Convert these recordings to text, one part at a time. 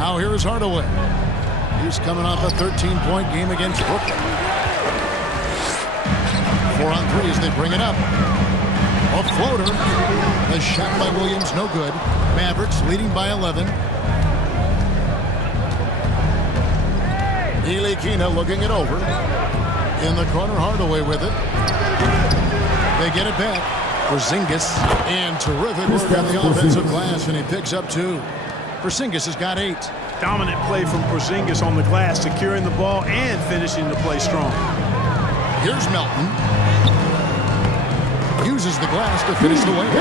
Now here is Hardaway. He's coming off a 13-point game against Brooklyn. 4 on 3 as they bring it up. A floater. A shot by Williams, no good. Mavericks leading by 11. Ilikina looking it over. In the corner, Hardaway with it. They get it back. Porzingis, and terrific work on the offensive glass, and he picks up 2. Porzingis has got 8. Dominant play from Porzingis on the glass, securing the ball and finishing the play strong. Here's Melton. Uses the glass to finish the layup.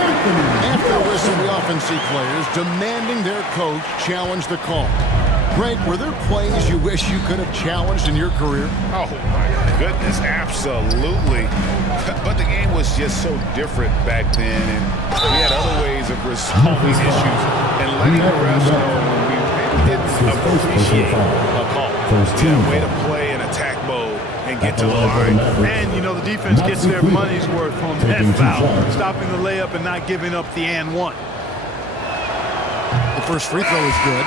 After a whistle, we often see players demanding their coach challenge the call. Greg, were there plays you wish you could have challenged in your career? Oh, my goodness, absolutely. But the game was just so different back then, and we had other ways of resolving issues and letting the refs know when we really didn't appreciate a call. Yeah, way to play in attack mode and get to the line. And, you know, the defense gets their money's worth on that foul, stopping the layup and not giving up the and one. The first free throw is good.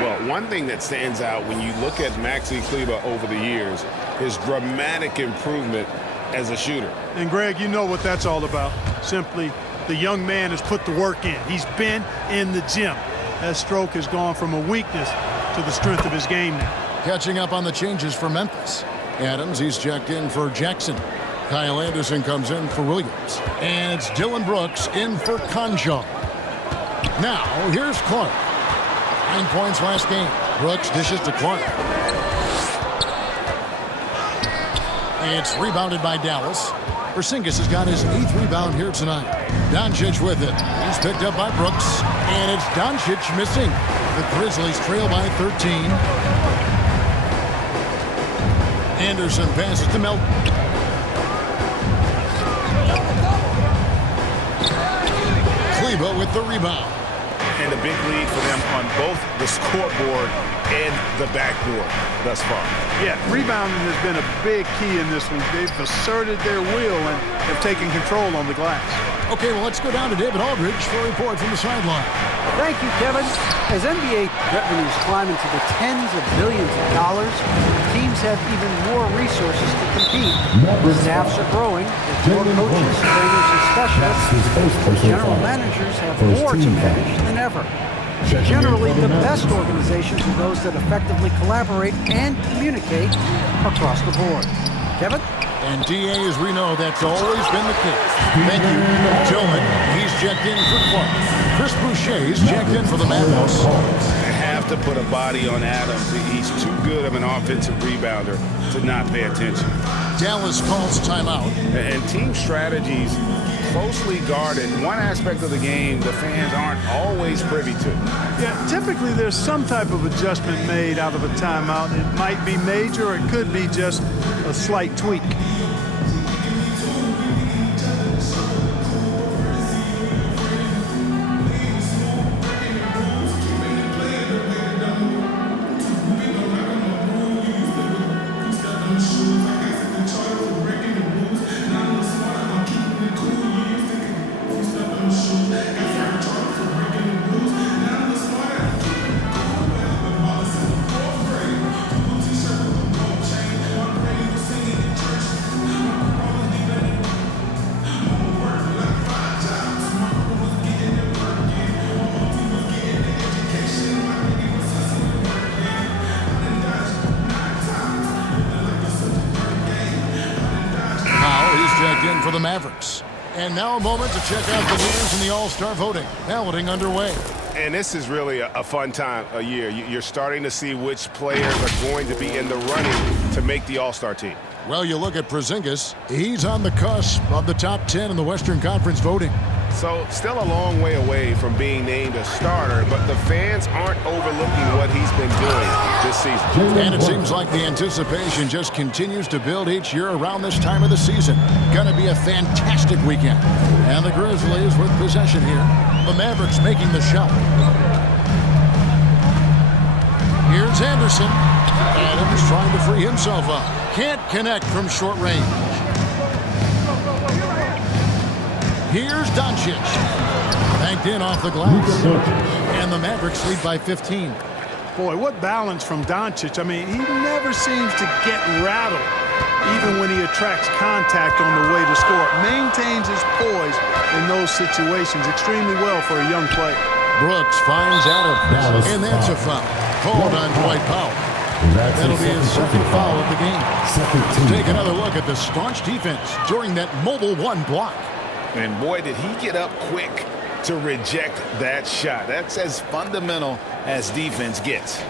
Well, one thing that stands out when you look at Maxi Kleber over the years is dramatic improvement as a shooter. And, Greg, you know what that's all about. Simply, the young man has put the work in. He's been in the gym. That stroke has gone from a weakness to the strength of his game now. Catching up on the changes for Memphis. Adams, he's checked in for Jackson. Kyle Anderson comes in for Williams. And it's Dylan Brooks in for Conjo. Now, here's Clark. 9 points last game. Brooks dishes to Clark. It's rebounded by Dallas. Porzingis has got his 8th rebound here tonight. Doncic with it. He's picked up by Brooks. And it's Doncic missing. The Grizzlies trail by 13. Anderson passes to Melton. Kleber with the rebound. And a big lead for them on both the scoreboard and the backboard thus far. Yeah, rebounding has been a big key in this one. They've asserted their will and have taken control on the glass. Okay, well, let's go down to David Aldridge for a report from the sideline. Thank you, Kevin. As NBA revenues climb into the tens of billions of dollars, teams have even more resources to compete. Staffs are growing with more coaches, trainers, and specialists. General managers have more to manage than ever. Generally, the best organizations are those that effectively collaborate and communicate across the board. Kevin? And DA, as we know, that's always been the case. Thank you. Tillman, he's checked in for Clark. Chris Boucher's checked in for the Mavericks. They have to put a body on Adams. He's too good of an offensive rebounder to not pay attention. Dallas calls timeout. And team strategies closely guarded. One aspect of the game the fans aren't always privy to. Yeah, typically there's some type of adjustment made out of a timeout. It might be major or it could be just a slight tweak. In for the Mavericks. And now a moment to check out the winners in the All-Star voting. Balloting underway. And this is really a fun time of year. You're starting to see which players are going to be in the running to make the All-Star team. Well, you look at Porzingis. He's on the cusp of the top 10 in the Western Conference voting. So still a long way away from being named a starter, but the fans aren't overlooking what he's been doing this season. And it seems like the anticipation just continues to build each year around this time of the season. Gonna be a fantastic weekend. And the Grizzlies with possession here. The Mavericks making the shot. Here's Anderson. Adams trying to free himself up. Can't connect from short range. Here's Doncic. Banked in off the glass. And the Mavericks lead by 15. Boy, what balance from Doncic. I mean, he never seems to get rattled, even when he attracts contact on the way to score. Maintains his poise in those situations extremely well for a young player. Brooks finds Adams, and that's a foul. Called on Dwight Powell. That'll be his second foul of the game. Let's take another look at the staunch defense during that mobile one block. And boy, did he get up quick to reject that shot. That's as fundamental as defense gets.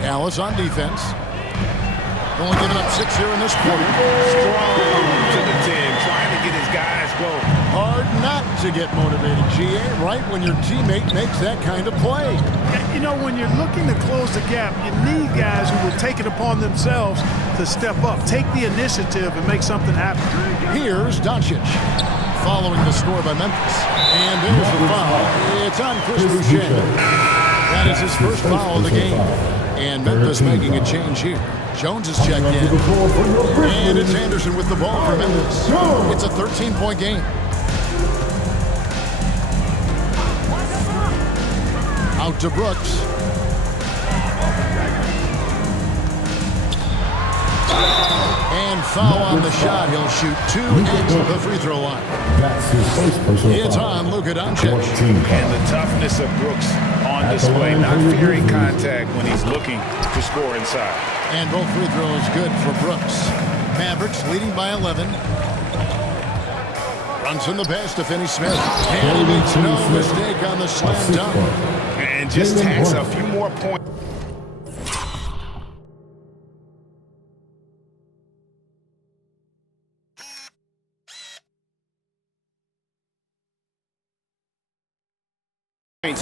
Dallas on defense. Only giving up 6 here in this quarter. Strong to the 10, trying to get his guys going. Hard not to get motivated, GA, right when your teammate makes that kind of play. You know, when you're looking to close the gap, you need guys who will take it upon themselves to step up, take the initiative, and make something happen. Here's Doncic, following the score by Memphis. And there's the foul. It's on Chris Boucher. That is his first foul of the game. And Memphis making a change here. Jones is checked in. And it's Anderson with the ball for Memphis. It's a 13-point game. Out to Brooks. And foul on the shot. He'll shoot 2 at the free throw line. That's his first personal It's foul. on Luka Doncic. And the toughness of Brooks on display, not fearing contact when he's looking to score inside. And both free throws good for Brooks. Mavericks leading by 11. Brunson the pass to Finney-Smith. And he makes no mistake on the slam dunk. And just tacks a few more points.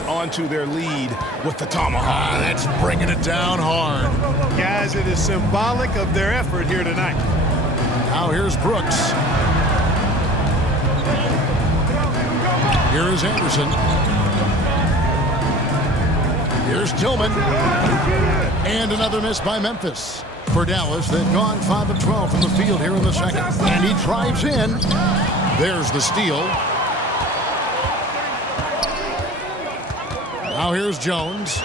Onto their lead with the tomahawk. That's bringing it down hard. Guys, it is symbolic of their effort here tonight. Now here's Brooks. Here is Anderson. Here's Tillman. And another miss by Memphis. For Dallas, they've gone 5 of 12 from the field here in the second. And he drives in. There's the steal. Now here's Jones.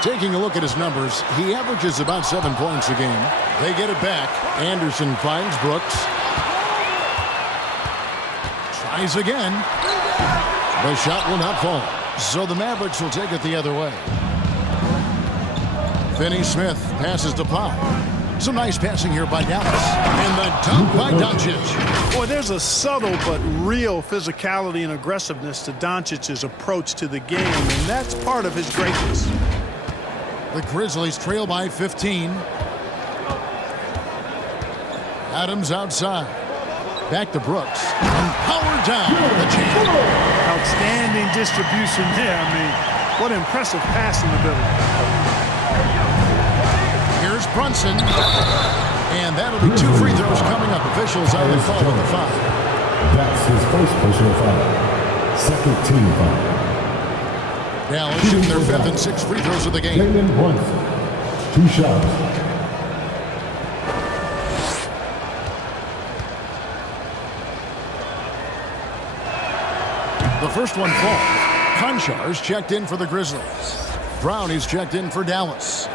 Taking a look at his numbers, he averages about 7 points a game. They get it back. Anderson finds Brooks. Tries again. The shot will not fall. So the Mavericks will take it the other way. Finney-Smith passes to Powell. Some nice passing here by Dallas. And the dunk by Doncic. Boy, there's a subtle but real physicality and aggressiveness to Doncic's approach to the game, and that's part of his greatness. The Grizzlies trail by 15. Adams outside. Back to Brooks. And power down the champ. Outstanding distribution there. I mean, what impressive passing ability. Here's Brunson. And that'll be 2 free throws coming up. Officials on the call with the foul. That's his first personal foul. Second team foul. Dallas shooting their 5th and 6th free throws of the game. Jalen Brunson. 2 shots. The first one falls. Konchar's checked in for the Grizzlies. Brownie's checked in for Dallas.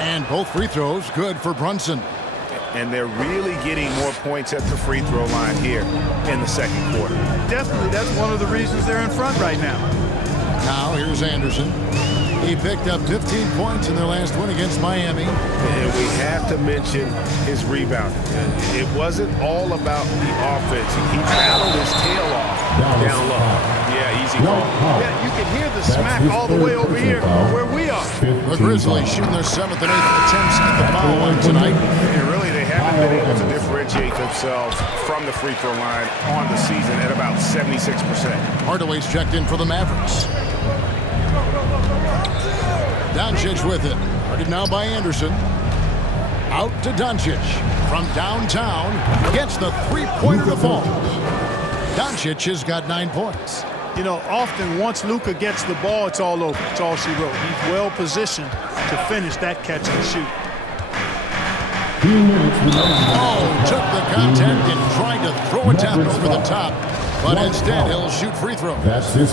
And both free throws good for Brunson. And they're really getting more points at the free throw line here in the second quarter. Definitely, that's one of the reasons they're in front right now. Now here's Anderson. He picked up 15 points in their last win against Miami. And we have to mention his rebounding. It wasn't all about the offense. He battled his tail off down low. Yeah, easy call. Yeah, you can hear the smack all the way over here where we are. The Grizzlies shooting their 7th and 8th attempts at the foul line tonight. And really, they haven't been able to differentiate themselves from the free throw line on the season at about 76%. Hardaway's checked in for the Mavericks. Doncic with it. Guarded now by Anderson. Out to Doncic. From downtown, gets the three-pointer to fall. Doncic has got 9 points. You know, often once Luka gets the ball, it's all over. It's all she wrote. He's well positioned to finish that catch and shoot. Oh, took the contact and tried to throw it down over the top. But instead, he'll shoot free throws.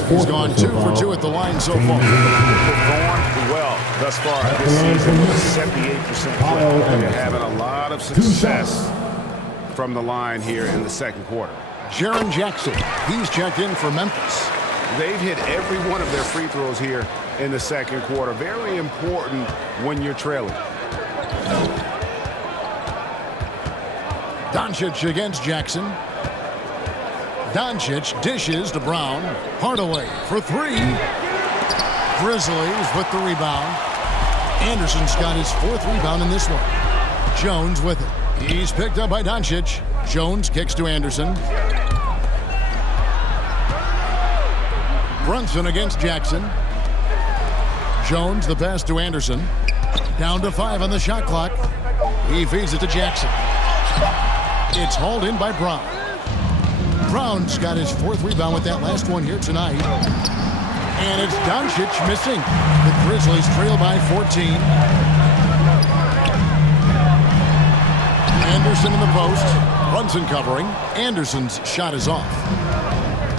He's gone 2 for 2 at the line so far. Performed well thus far this season with a 78% clip. They're having a lot of success from the line here in the second quarter. Jaren Jackson, he's checked in for Memphis. They've hit every one of their free throws here in the second quarter. Very important when you're trailing. Doncic against Jackson. Doncic dishes to Brown. Hardaway for 3. Grizzlies with the rebound. Anderson's got his 4th rebound in this one. Jones with it. He's picked up by Doncic. Jones kicks to Anderson. Brunson against Jackson. Jones the pass to Anderson. Down to 5 on the shot clock. He feeds it to Jackson. It's hauled in by Brown. Brown's got his 4th rebound with that last one here tonight. And it's Doncic missing. The Grizzlies trail by 14. Anderson in the post. Brunson covering. Anderson's shot is off.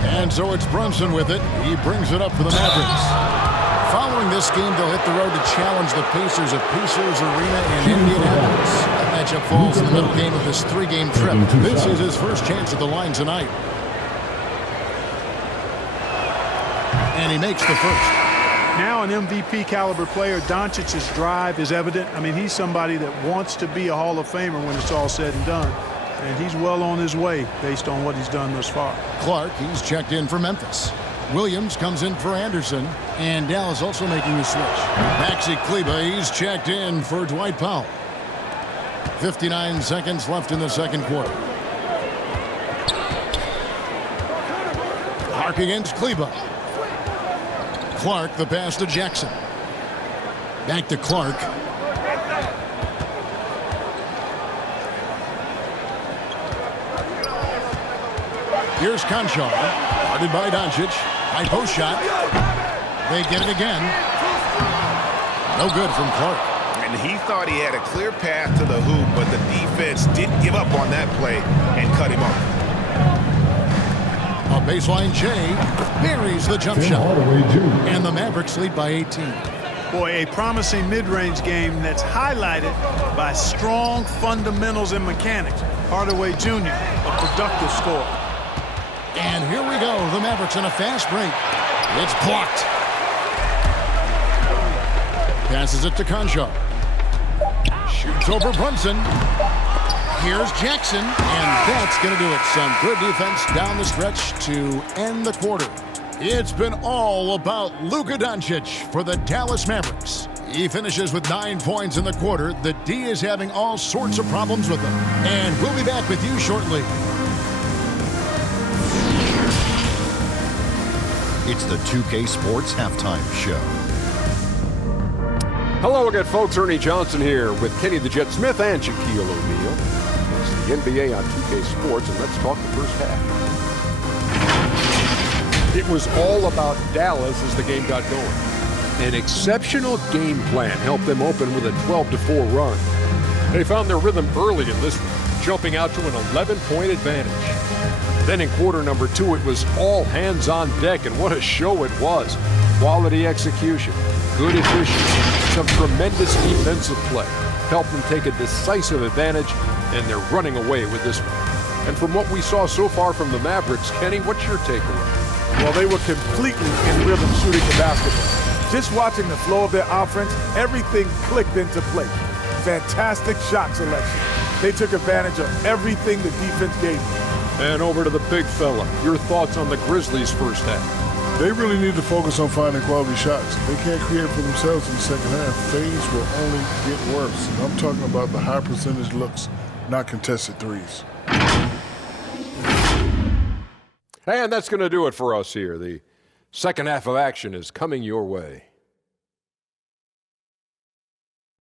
And so it's Brunson with it. He brings it up for the Mavericks. Following this game, they'll hit the road to challenge the Pacers of Pacers Arena in Indianapolis. That matchup falls in the middle game of this 3-game trip. This is his first chance at the line tonight. And he makes the first. Now an MVP caliber player, Doncic's drive is evident. I mean, he's somebody that wants to be a Hall of Famer when it's all said and done. And he's well on his way based on what he's done thus far. Clark, he's checked in for Memphis. Williams comes in for Anderson. And Dallas also making the switch. Maxi Kleber, he's checked in for Dwight Powell. 59 seconds left in the second quarter. Clark against Kleber. Clark, the pass to Jackson. Back to Clark. Here's Conchar. Guarded by Doncic. High post shot. They get it again. No good from Clark. And he thought he had a clear path to the hoop, but the defense didn't give up on that play and cut him off. A baseline J buries the jump shot. And the Mavericks lead by 18. Boy, a promising mid-range game that's highlighted by strong fundamentals and mechanics. Hardaway Jr., a productive scorer. And here we go. The Mavericks on a fast break. It's blocked. Passes it to Conchar. Shoots over Brunson. Here's Jackson. And that's going to do it. Some good defense down the stretch to end the quarter. It's been all about Luka Doncic for the Dallas Mavericks. He finishes with 9 points in the quarter. The D is having all sorts of problems with him. And we'll be back with you shortly. It's the 2K Sports Halftime Show. Hello again, folks. Ernie Johnson here with Kenny the Jet Smith and Shaquille O'Neal. It's the NBA on 2K Sports, and let's talk the first half. It was all about Dallas as the game got going. An exceptional game plan helped them open with a 12-4 run. They found their rhythm early in this one, jumping out to an 11-point advantage. Then in quarter number 2, it was all hands on deck, and what a show it was. Quality execution, good efficiency, some tremendous defensive play helped them take a decisive advantage, and they're running away with this one. And from what we saw so far from the Mavericks, Kenny, what's your takeaway? Well, they were completely in rhythm shooting the basketball. Just watching the flow of their offense, everything clicked into place. Fantastic shot selection. They took advantage of everything the defense gave them. And over to the big fella. Your thoughts on the Grizzlies' first half? They really need to focus on finding quality shots. They can't create for themselves in the second half. Things will only get worse. And I'm talking about the high percentage looks, not contested threes. And that's going to do it for us here. The second half of action is coming your way.